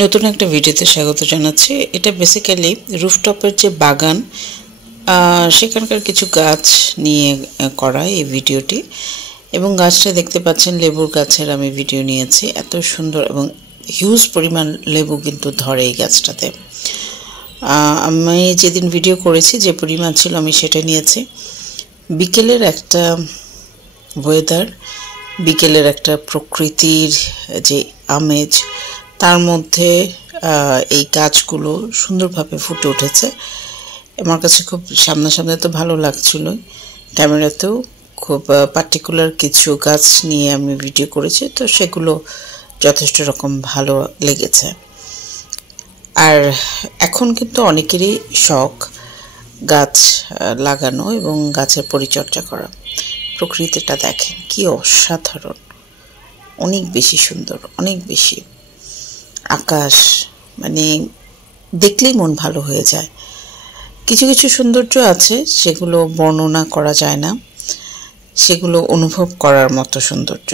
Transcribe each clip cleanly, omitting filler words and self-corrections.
নতুন একটা ভিডিওতে স্বাগত জানাচ্ছি। এটা বেসিক্যালি রুফটপের যে বাগান সেখানকার কিছু গাছ নিয়ে করা এই ভিডিওটি, এবং গাছটা দেখতে পাচ্ছেন লেবুর গাছের আমি ভিডিও নিয়েছি। এত সুন্দর এবং হিউজ পরিমাণ লেবু কিন্তু ধরে এই গাছটাতে। আমি যেদিন ভিডিও করেছি যে পরিমাণ ছিল আমি সেটা নিয়েছি। বিকেলের একটা ওয়েদার, বিকেলের একটা প্রকৃতির যে আমেজ, তার মধ্যে এই গাছগুলো সুন্দরভাবে ফুটে উঠেছে। আমার কাছে খুব সামনাসামনি তো ভালো লাগছিল, ক্যামেরাতেও খুব পার্টিকুলার কিছু গাছ নিয়ে আমি ভিডিও করেছি, তো সেগুলো যথেষ্ট রকম ভালো লেগেছে। আর এখন কিন্তু অনেকেরই শখ গাছ লাগানো এবং গাছের পরিচর্যা করা। প্রকৃতিটা দেখেন কি অসাধারণ, অনেক বেশি সুন্দর, অনেক বেশি। আকাশ মানে দেখলেই মন ভালো হয়ে যায়। কিছু কিছু সৌন্দর্য আছে সেগুলো বর্ণনা করা যায় না, সেগুলো অনুভব করার মতো সৌন্দর্য।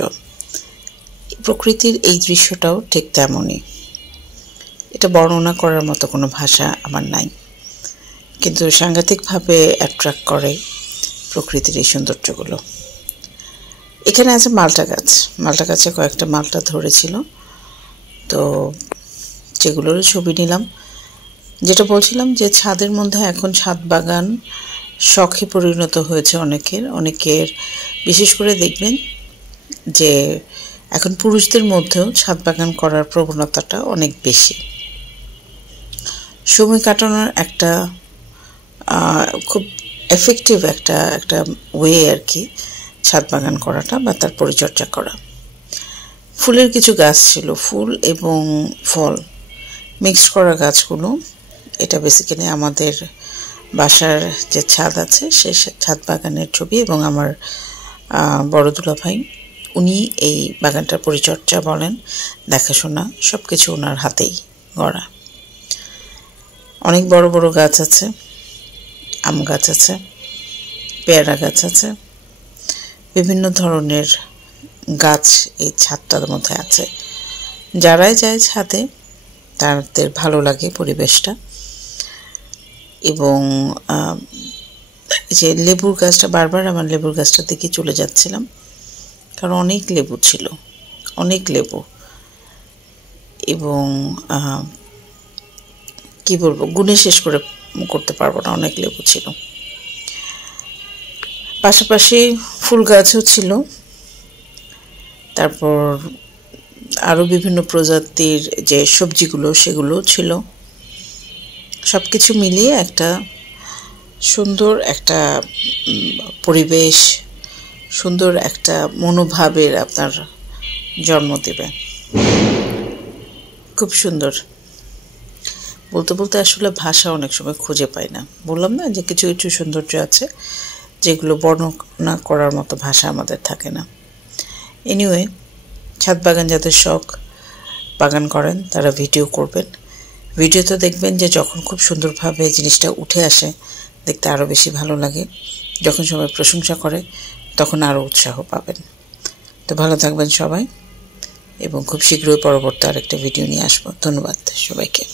প্রকৃতির এই দৃশ্যটাও ঠিক তেমনই। এটা বর্ণনা করার মতো কোনো ভাষা আমার নাই, কিন্তু সাংঘাতিকভাবে অ্যাট্রাক্ট করে প্রকৃতির এই সৌন্দর্যগুলো। এখানে আছে মালটা গাছ। মালটা গাছে কয়েকটা মালটা ধরেছিল, তো যেগুলোর ছবি নিলাম। যেটা বলছিলাম যে ছাদের মধ্যে এখন ছাদ বাগান শখে পরিণত হয়েছে অনেকের। বিশেষ করে দেখবেন যে এখন পুরুষদের মধ্যেও ছাদ বাগান করার প্রবণতাটা অনেক বেশি। সময় কাটানোর একটা খুব এফেক্টিভ একটা ওয়ে আর কি ছাদ বাগান করাটা বা তার পরিচর্যা করা। ফুলের কিছু গাছ ছিল, ফুল এবং ফল মিক্স করা গাছগুলো। এটা বেসিক্যালি আমাদের বাসার যে ছাদ আছে সেই ছাদ বাগানের ছবি, এবং আমার বড় দুলাভাই উনি এই বাগানটার পরিচর্যা বলেন, দেখাশোনা সব কিছু ওনার হাতেই গড়া। অনেক বড় বড় গাছ আছে, আম গাছ আছে, পেয়ারা গাছ আছে, বিভিন্ন ধরনের গাছ এই ছাদটার মধ্যে আছে। যারাই যায় ছাদে তাদের ভালো লাগে পরিবেশটা। এবং যে লেবুর গাছটা, বারবার আমার লেবুর গাছটার দিকে চলে যাচ্ছিলাম, কারণ অনেক লেবু ছিল, অনেক লেবু। এবং কি বলবো, গুণে শেষ করতে পারবো না, অনেক লেবু ছিল। পাশাপাশি ফুল গাছও ছিল, তারপর আরও বিভিন্ন প্রজাতির যে সবজিগুলো সেগুলো ছিল। সব কিছু মিলিয়ে একটা সুন্দর একটা পরিবেশ, সুন্দর একটা মনোভাবের আপনার জন্ম দেবে। খুব সুন্দর। বলতে বলতে আসলে ভাষা অনেক সময় খুঁজে পাই না। বললাম না যে কিছু কিছু সৌন্দর্য আছে যেগুলো বর্ণনা করার মতো ভাষা আমাদের থাকে না। এনিওয়ে, ছাদ বাগান যাদের শখ বাগান করেন তারা ভিডিও করবেন। ভিডিওতে দেখবেন যে যখন খুব সুন্দরভাবে জিনিসটা উঠে আসে দেখতে আরও বেশি ভালো লাগে। যখন সবাই প্রশংসা করে তখন আরও উৎসাহ পাবেন। তো ভালো থাকবেন সবাই, এবং খুব শীঘ্রই পরবর্তী আরেকটা ভিডিও নিয়ে আসবো। ধন্যবাদ সবাইকে।